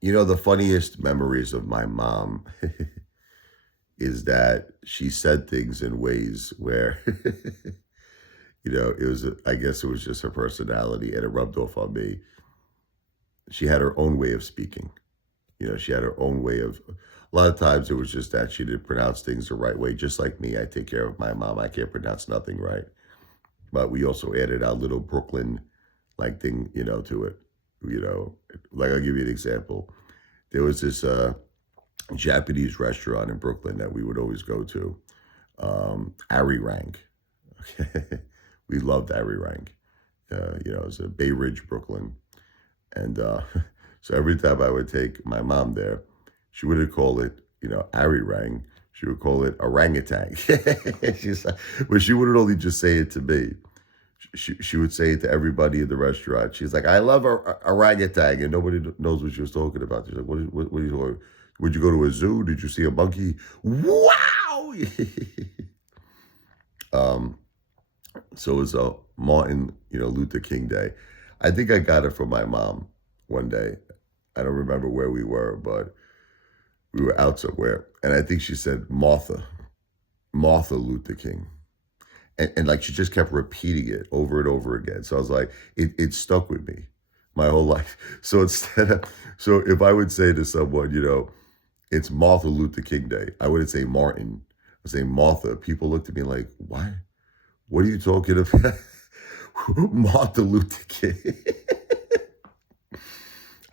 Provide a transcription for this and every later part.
The funniest memories of my mom is that she said things in ways where, I guess it was just her personality and it rubbed off on me. She had her own way of speaking. She had her own way of, a lot of times it was just that she didn't pronounce things the right way. Just like me, I take care of my mom. I can't pronounce nothing right. But we also added our little Brooklyn like thing, to it. Like I'll give you an example. There was this Japanese restaurant in Brooklyn that we would always go to, Arirang. Okay. We loved Arirang. It was a Bay Ridge, Brooklyn. And so every time I would take my mom there, she wouldn't call it, Arirang. She would call it orangutan. She's like, but she wouldn't only just say it to me. She would say it to everybody in the restaurant. She's like, I love orangutan. And nobody knows what she was talking about. She's like, what are you talking? Would you go to a zoo? Did you see a monkey? Wow! um, so it was Martin, Luther King Day. I think I got it from my mom one day. I don't remember where we were, but we were out somewhere. And I think she said Martha Luther King. And like she just kept repeating it over and over again. So I was like, it stuck with me my whole life. So so if I would say to someone, it's Martha Luther King Day, I wouldn't say Martin. I would say Martha. People looked at me like, what? What are you talking about? Martha Luther King.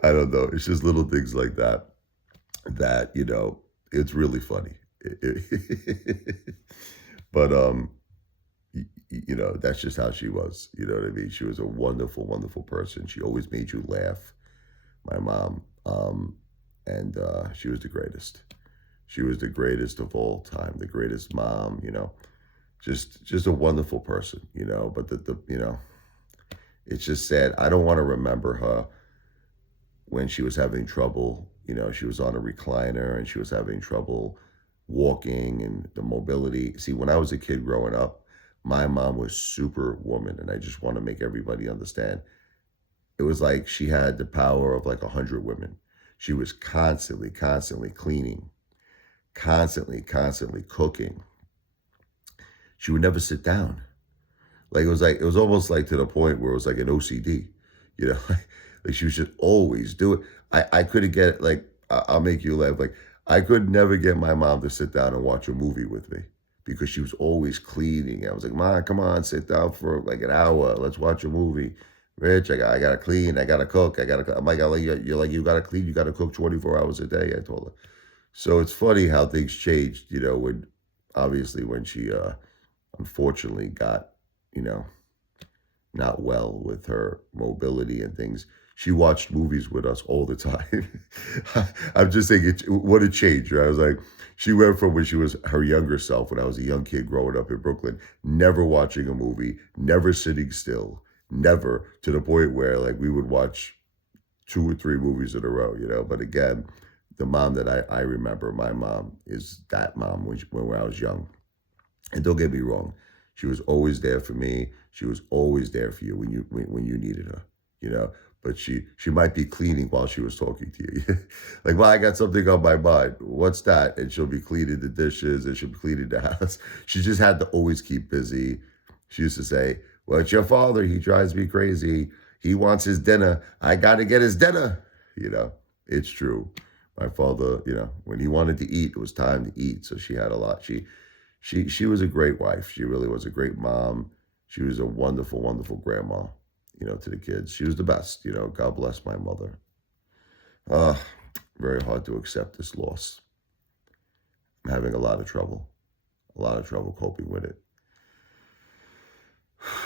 I don't know. It's just little things like that, it's really funny. But, that's just how she was. You know what I mean? She was a wonderful, wonderful person. She always made you laugh, my mom. And she was the greatest. She was the greatest of all time, the greatest mom, just a wonderful person, but it's just sad. I don't want to remember her when she was having trouble. She was on a recliner and she was having trouble walking and the mobility. See, when I was a kid growing up, my mom was superwoman. And I just want to make everybody understand. It was like she had the power of like 100 women. She was constantly, constantly cleaning, constantly, constantly cooking. She would never sit down. Like it was almost like to the point where it was like an OCD, like she was just always do it. I couldn't get it. Like, I'll make you laugh. Like, I could never get my mom to sit down and watch a movie with me because she was always cleaning. I was like, Mom, come on, sit down for like an hour. Let's watch a movie. Rich, I gotta clean. I gotta cook. I'm like, you're like, you gotta clean. You gotta cook 24 hours a day. I told her. So it's funny how things changed, when obviously when she unfortunately got, not well with her mobility and things. She watched movies with us all the time. I'm just saying, what a change, right? I was like, she went from when she was her younger self, when I was a young kid growing up in Brooklyn, never watching a movie, never sitting still, never, to the point where like we would watch 2 or 3 movies in a row, But again, the mom that I remember, my mom, is that mom when I was young. And don't get me wrong, she was always there for me. She was always there for you when you needed her, But she might be cleaning while she was talking to you. Like, well, I got something on my mind. What's that? And she'll be cleaning the dishes and she'll be cleaning the house. She just had to always keep busy. She used to say, well, it's your father. He drives me crazy. He wants his dinner. I got to get his dinner. It's true. My father, when he wanted to eat, it was time to eat. So she had a lot. She was a great wife. She really was a great mom. She was a wonderful, wonderful grandma, to the kids. She was the best, God bless my mother. Very hard to accept this loss. I'm having a lot of trouble coping with it.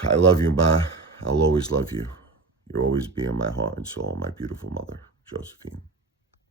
I love you, Ma. I'll always love you. You'll always be in my heart and soul, my beautiful mother, Josephine.